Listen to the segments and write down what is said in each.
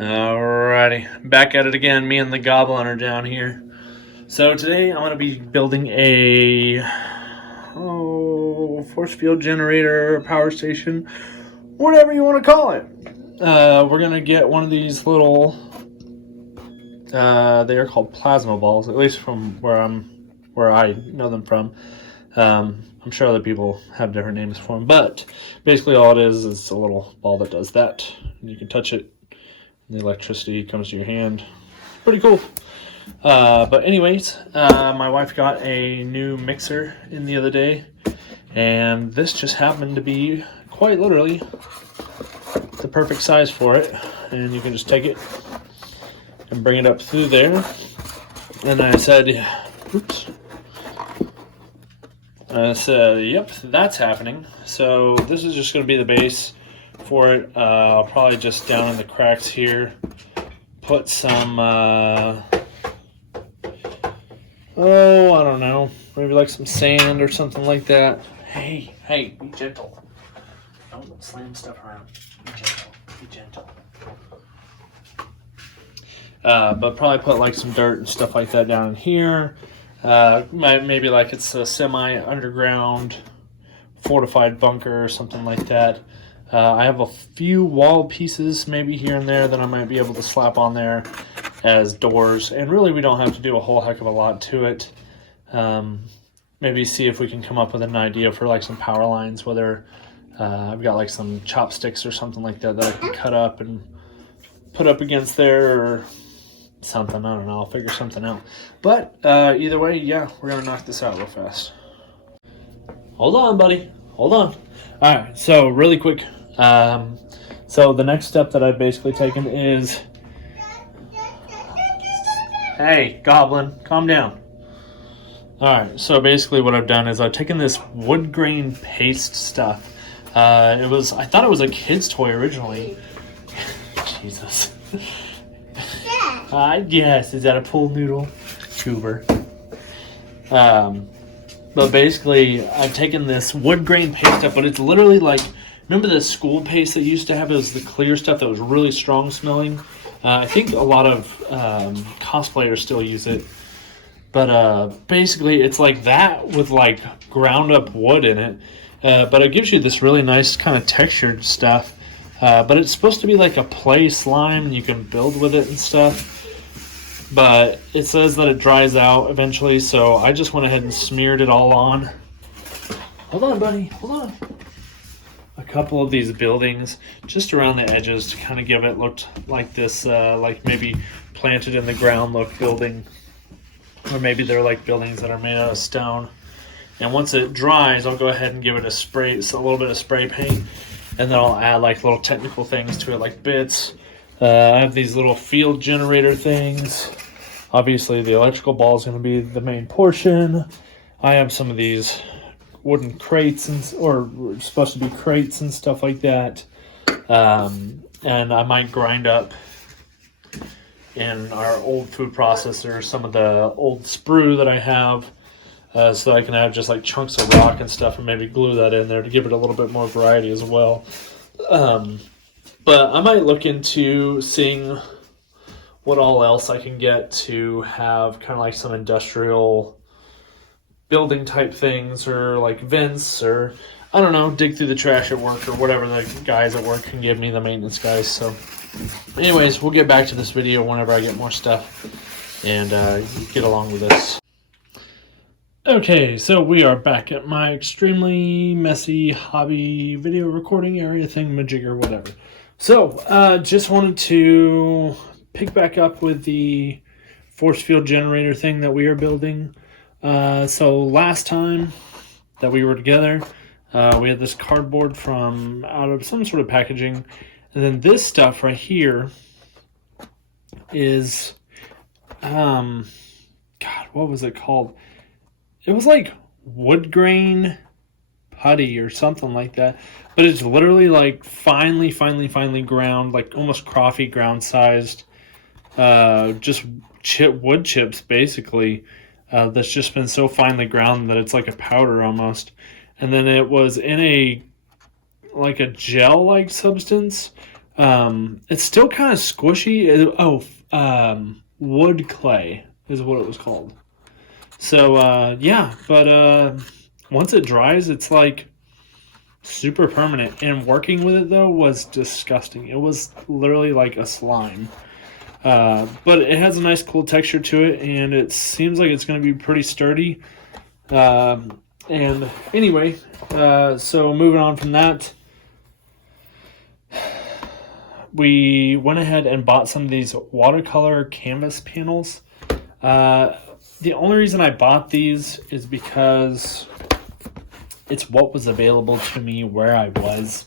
Alrighty, back at it again. Me and the Goblin are down here. So today I'm going to be building a force field generator, power station, whatever you want to call it. We're going to get one of these little, they are called plasma balls, at least from where I know them from. I'm sure other people have different names for them, but basically all it is a little ball that does that. You can touch it, and the electricity comes to your hand. Pretty cool. But anyways, my wife got a new mixer in the other day, and this just happened to be quite literally the perfect size for it. And you can just take it and bring it up through there. And I said, oops. I said, yep, that's happening. So this is just going to be the base for it. I'll probably just down in the cracks here put some, I don't know, maybe like some sand or something like that. Hey, be gentle. Don't slam stuff around. Be gentle. But probably put like some dirt and stuff like that down in here. Maybe like it's a semi-underground fortified bunker or something like that. I have a few wall pieces maybe here and there that I might be able to slap on there as doors. And really we don't have to do a whole heck of a lot to it. Maybe see if we can come up with an idea for like some power lines, whether I've got like some chopsticks or something like that I can cut up and put up against there or something. I don't know. I'll figure something out. But either way, yeah, we're going to knock this out real fast. Hold on, buddy. Hold on. All right, so really quick. So the next step that I've basically taken is... Hey, Goblin, calm down. All right, so basically what I've done is I've taken this wood grain paste stuff. I thought it was a kid's toy originally. Jesus. Yes, is that a pool noodle? Tuber. But basically, I've taken this wood grain paste stuff, but it's literally like, remember the school paste that you used to have? It was the clear stuff that was really strong smelling. I think a lot of cosplayers still use it. But basically, it's like that with like ground up wood in it. But it gives you this really nice kind of textured stuff. But it's supposed to be like a play slime, and you can build with it and stuff. But it says that it dries out eventually, so I just went ahead and smeared it all on. Hold on, buddy. Hold on. A couple of these buildings just around the edges to kind of give it looked like this, like maybe planted in the ground look building. Or maybe they're like buildings that are made out of stone. And once it dries, I'll go ahead and give it a little bit of spray paint. And then I'll add like little technical things to it, like bits. I have these little field generator things. Obviously, the electrical ball is going to be the main portion. I have some of these wooden crates, or supposed to be crates and stuff like that. And I might grind up in our old food processor some of the old sprue that I have. So I can have just like chunks of rock and stuff and maybe glue that in there to give it a little bit more variety as well. But I might look into seeing what all else I can get to have kind of like some industrial building type things, or like vents, or I don't know, dig through the trash at work or whatever the guys at work can give me, the maintenance guys. So anyways, we'll get back to this video whenever I get more stuff and get along with this. Okay, so we are back at my extremely messy hobby video recording area thingamajigger, whatever. So, just wanted to pick back up with the force field generator thing that we are building. So last time that we were together, we had this cardboard from out of some sort of packaging. And then this stuff right here is, God, what was it called? It was like wood grain putty or something like that, but it's literally like finely ground, like almost coffee ground sized, just wood chips basically, that's just been so finely ground that it's like a powder almost. And then it was in a like a gel like substance, It's still kind of squishy. Wood clay is what it was called. So yeah, but once it dries, it's like super permanent. And working with it though was disgusting. It was literally like a slime. But it has a nice cool texture to it, and it seems like it's going to be pretty sturdy. And anyway, so moving on from that, we went ahead and bought some of these watercolor canvas panels. The only reason I bought these is because it's what was available to me where I was,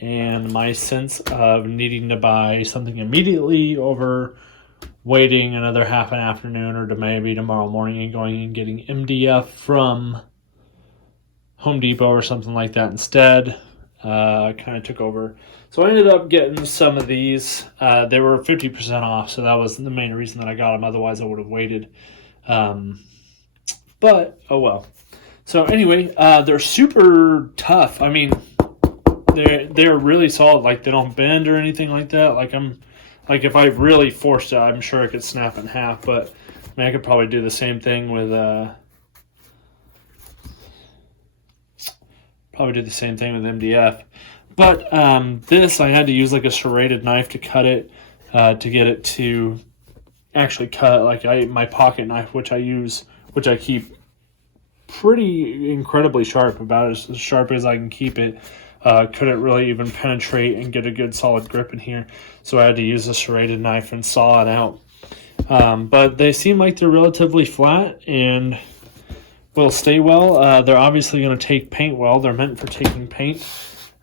and my sense of needing to buy something immediately over waiting another half an afternoon or to maybe tomorrow morning and going and getting MDF from Home Depot or something like that instead kind of took over. So I ended up getting some of these. They were 50% off, so that was the main reason that I got them. Otherwise, I would have waited. But, oh well. So anyway, they're super tough. I mean, they're really solid. Like, they don't bend or anything like that. Like if I really forced it, I'm sure it could snap in half. But I mean, I could probably do the same thing with MDF. But this, I had to use like a serrated knife to cut it, to get it to actually cut. Like my pocket knife, which I keep pretty incredibly sharp, about as sharp as I can keep it. Couldn't really even penetrate and get a good solid grip in here, so I had to use a serrated knife and saw it out. But they seem like they're relatively flat and will stay well. They're obviously going to take paint well. They're meant for taking paint.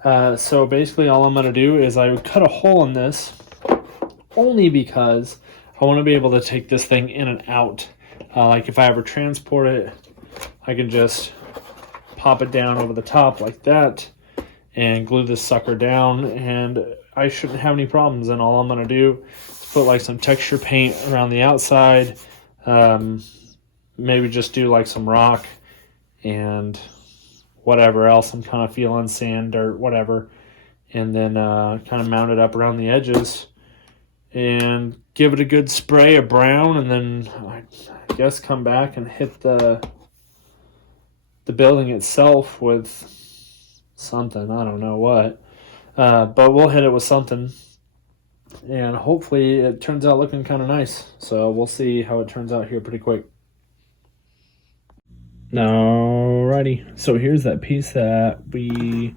So basically all I'm going to do is I would cut a hole in this only because I want to be able to take this thing in and out. Like if I ever transport it, I can just pop it down over the top like that and glue this sucker down, and I shouldn't have any problems. And all I'm going to do is put like some texture paint around the outside, maybe just do like some rock and whatever else I'm kind of feeling, sand, dirt, whatever, and then kind of mount it up around the edges and give it a good spray of brown, and then I guess come back and hit the building itself with something. I don't know what, but we'll hit it with something, and hopefully it turns out looking kind of nice. So we'll see how it turns out here pretty quick. Alrighty, so here's that piece that we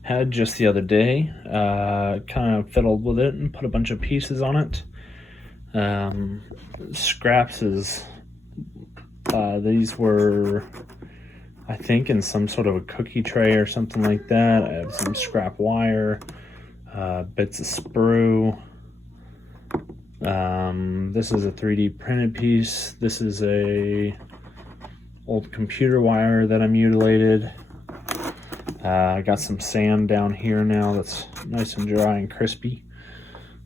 had just the other day. Kind of fiddled with it and put a bunch of pieces on it. Scraps is these were, I think, in some sort of a cookie tray or something like that. I have some scrap wire, bits of sprue. This is a 3D printed piece. This is a old computer wire that I mutilated. I got some sand down here now that's nice and dry and crispy.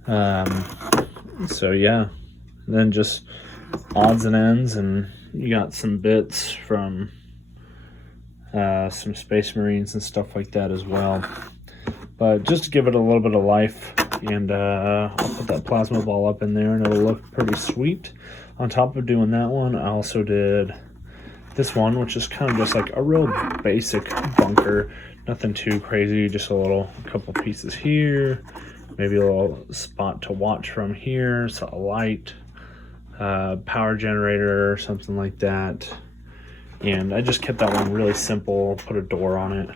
So yeah, and then just odds and ends, and you got some bits from some Space Marines and stuff like that as well. But just to give it a little bit of life, and I'll put that plasma ball up in there and it'll look pretty sweet. On top of doing that one, I also did this one, which is kind of just like a real basic bunker. Nothing too crazy, just a couple pieces here, maybe a little spot to watch from here, so a light, power generator or something like that. And I just kept that one really simple, put a door on it.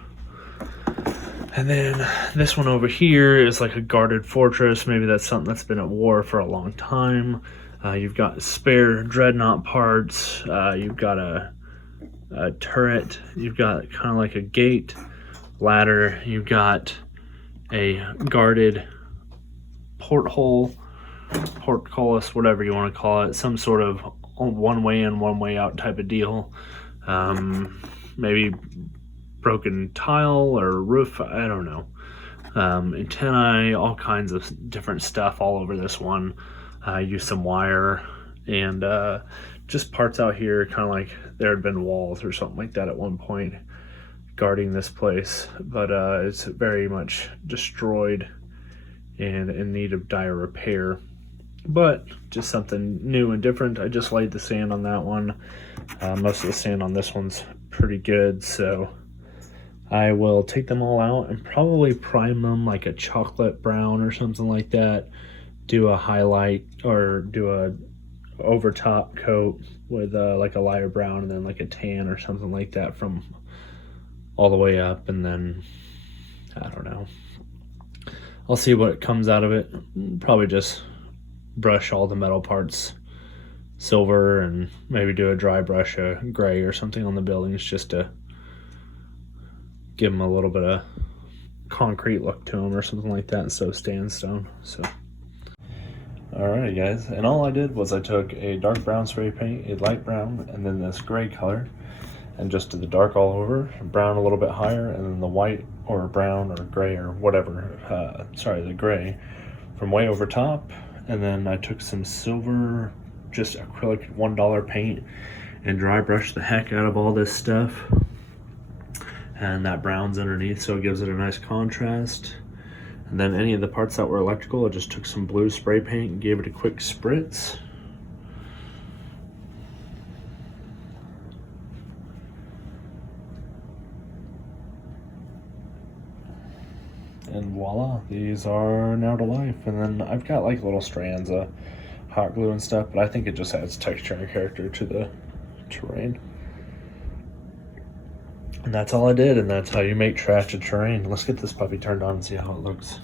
And then this one over here is like a guarded fortress. Maybe that's something that's been at war for a long time. You've got spare dreadnought parts. You've got a turret. You've got kind of like a gate, ladder. You've got a guarded porthole, portcullis, whatever you want to call it. Some sort of one way in, one way out type of deal. Maybe broken tile or roof, I don't know. Antennae, all kinds of different stuff all over this one. Use some wire and just parts out here, kind of like there had been walls or something like that at one point guarding this place, but it's very much destroyed and in need of dire repair. But just something new and different. I just laid the sand on that one. Most of the sand on this one's pretty good, so I will take them all out and probably prime them like a chocolate brown or something like that. Do a highlight or do a over top coat with like a lighter brown and then like a tan or something like that from all the way up, and then I don't know. I'll see what comes out of it. Probably just brush all the metal parts silver and maybe do a dry brush of gray or something on the buildings just to give them a little bit of concrete look to them or something like that instead of sandstone. So alright guys, and all I did was I took a dark brown spray paint, a light brown, and then this gray color, and just did the dark all over, brown a little bit higher, and then the white or brown or gray or whatever, the gray from way over top. And then I took some silver, just acrylic $1 paint, and dry brushed the heck out of all this stuff. And that brown's underneath, so it gives it a nice contrast. And then any of the parts that were electrical, I just took some blue spray paint and gave it a quick spritz. And voila, these are now to life. And then I've got like little strands of hot glue and stuff, but I think it just adds texture and character to the terrain. And that's all I did, and that's how you make trash to terrain. Let's get this puppy turned on and see how it looks.